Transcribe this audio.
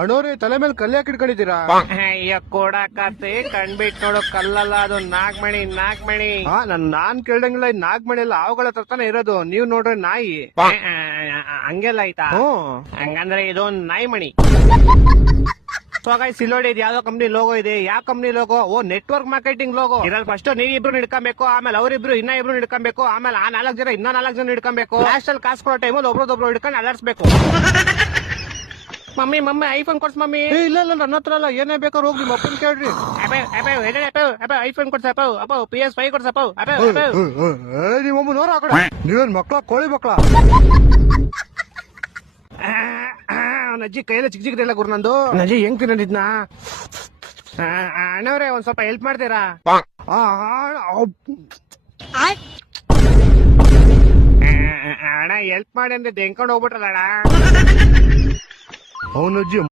ಅಣ್ಣವ್ರೆ ತಲೆ ಮೇಲೆ ಕಲ್ಲು ಯಾಕೆ ಇಟ್ಕೊಂಡಿದ್ದೀರಾ? ಅಯ್ಯೋ ಕೊಡಕತ್ತಿ ಕಣ್ಬಿಟ್ ನೋಡು ಕಲ್ಲಲ್ಲ ಅದು ನಾಗ್ಮಣಿ. ನಾನ್ ಕೇಳ್ದಂಗಿಲ್ಲ, ಈ ನಾಗ್ಮಣಿ ಎಲ್ಲ ಅವುಗಳ ಹತ್ರನೇ ಇರೋದು. ನೀವ್ ನೋಡ್ರಿ ನಾಯಿ. ಹಂಗೆಲ್ಲ ಆಯ್ತಾ? ಹಂಗಂದ್ರೆ ಇದು ನಾಯಿ ಮಣಿ. ಸೊ ಗೈಸ್ ಇಲ್ಲಿ ಇದು ಯಾವ್ದೋ ಕಂಪ್ನಿ ಲೋಗೋ ಇದೆ. ಯಾವ ಕಂಪ್ನಿ ಲೋಗೋ? ಓ ನೆಟ್ವರ್ಕ್ ಮಾರ್ಕೆಟಿಂಗ್ ಲೋಗೋ. ಇದ್ರಲ್ಲಿ ಫಸ್ಟ್ ನೀವಿಬ್ರು ಹಿಡ್ಕೊಬೇಕು, ಆಮೇಲೆ ಅವರಿಬ್ರು ಇಬ್ರು ಹಿಡ್ಕೊಬೇಕು, ಆಮೇಲೆ ಆ 4 ಜನ 4 ಜನ ಹಿಡ್ಕೊಬೇಕು. ಲಾಸ್ಟ್ ಅಲ್ಲಿ ಕಾಸು ಕೊಡೋ ಟೈಮಲ್ಲಿ ಒಬ್ರದೊಬ್ರು ಹಿಡ್ಕೊಂಡು ಅಲಾಡ್ಸ್ಬೇಕು. ಮಮ್ಮಿ ಐಫೋನ್ ಕೊಡ್ಸ್ ಮಮ್ಮಿ. ಇಲ್ಲ ನನ್ನ ಹತ್ರ ಅಲ್ಲ, ಏನೇ ಬೇಕಾದ್ರು ಹೋಗಿ ನಿಮ್ಮ ಅಪ್ಪನ್ ಕೇಳ್ರಿ. IPhone ಕೊಡ್ಸಪ್ಪ, PS5 ಕೊಡ್ಸಪ್ಪ. ನೀವೊಬ್ಬ ನೋರ ಆ ಕಡೆ. ನೀವೇನ್ ಮಕ್ಳ, ಕೋಳಿ ಮಕ್ಳ? ಅಜ್ಜಿ ಕೈಯಲ್ಲ ಚಿಕ್ಕ ಗುರು ನಂದು. ಅಜ್ಜಿ ಹೆಂಗ್ ತಿನ್ನೋದಿದ್ನ? ಅಣ್ಣವ್ರೆ ಒಂದ್ ಸ್ವಲ್ಪ ಹೆಲ್ಪ್ ಮಾಡ್ತೀರಾ? ಅಣ್ಣ ಹೆಲ್ಪ್ ಮಾಡಿ ಅಂದ್ರೆ ದೆಂಕೊಂಡು ಹೋಗ್ಬಿಟ್ರಲ್ಲ ಅಣ್ಣ. ಅವನಜ್ಜಿ